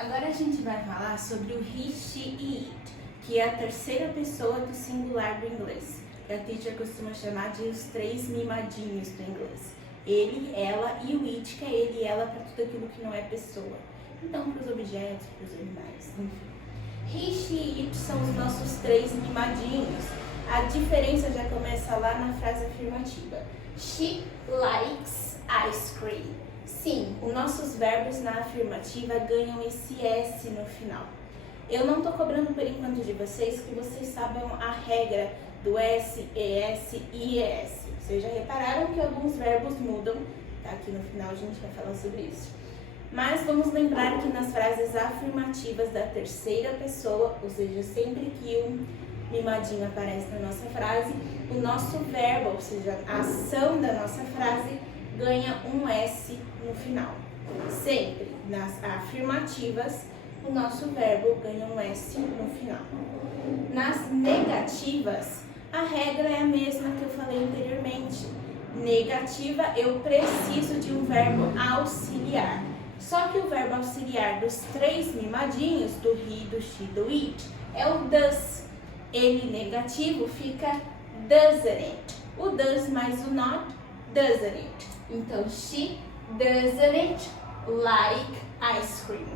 Agora a gente vai falar sobre o he, she e it, que é a terceira pessoa do singular do inglês. Que a teacher costuma chamar de os três mimadinhos do inglês. Ele, ela e o it, que é ele e ela para tudo aquilo que não é pessoa. Então, para os objetos, para os animais, enfim. He, she e it são os nossos três mimadinhos. A diferença já começa lá na frase afirmativa. She likes ice cream. Sim, os nossos verbos na afirmativa ganham esse S no final. Eu não estou cobrando por enquanto de vocês que vocês saibam a regra do S, ES e IES. Vocês já repararam que alguns verbos mudam, tá? Aqui no final a gente vai falar sobre isso. Mas vamos lembrar que nas frases afirmativas da terceira pessoa, ou seja, sempre que um mimadinho aparece na nossa frase, o nosso verbo, ou seja, a ação da nossa frase, ganha um S no final. Sempre nas afirmativas, o nosso verbo ganha um S no final. Nas negativas, a regra é a mesma que eu falei anteriormente. Negativa, eu preciso de um verbo auxiliar. Só que o verbo auxiliar dos três mimadinhos, do he, do she, do it, é o does. Ele negativo fica doesn't it. O does mais o not, doesn't it. Então, she doesn't like ice cream.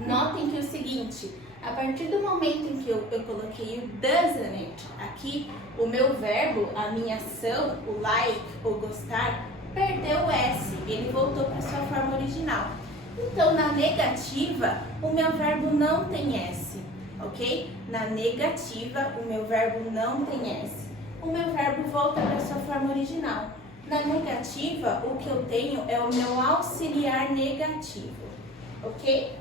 Notem que é o seguinte, a partir do momento em que eu coloquei o doesn't it aqui, o meu verbo, a minha ação, o like, o gostar, perdeu o S, ele voltou para sua forma original. Então, na negativa, o meu verbo não tem S, ok? Na negativa, o meu verbo não tem S. O meu verbo volta para sua forma original. Na negativa, o que eu tenho é o meu auxiliar negativo, ok?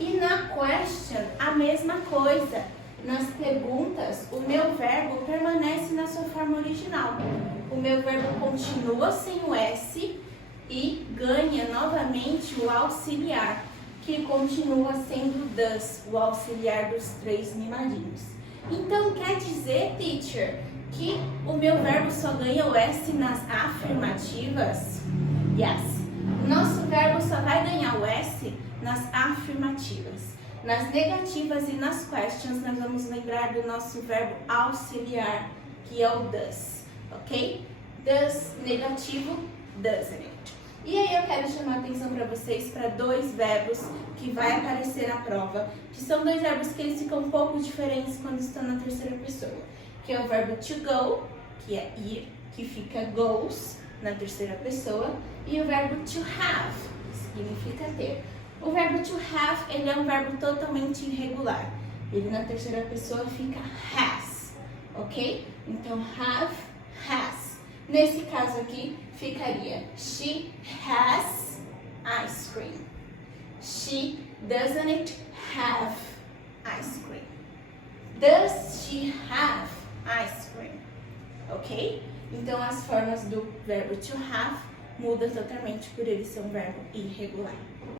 E na question, a mesma coisa. Nas perguntas, o meu verbo permanece na sua forma original. O meu verbo continua sem o S e ganha novamente o auxiliar, que continua sendo does, o auxiliar dos três mimadinhos. Então, quer dizer, teacher, que o meu verbo só ganha o S nas afirmativas? Yes. Nosso verbo só vai ganhar o S nas afirmativas. Nas negativas e nas questions, nós vamos lembrar do nosso verbo auxiliar, que é o does, ok? Does negativo, doesn't it. E aí eu quero chamar a atenção para vocês para dois verbos que vai aparecer na prova, que são dois verbos que eles ficam um pouco diferentes quando estão na terceira pessoa, que é o verbo to go, que é ir, que fica goes na terceira pessoa, e o verbo to have, que significa ter. O verbo to have, ele é um verbo totalmente irregular. Ele na terceira pessoa fica has, ok? Então, have, has. Nesse caso aqui, ficaria she has ice cream. She doesn't have ice cream. Does she have ice cream? Ok? Então, as formas do verbo to have mudam totalmente por ele ser um verbo irregular.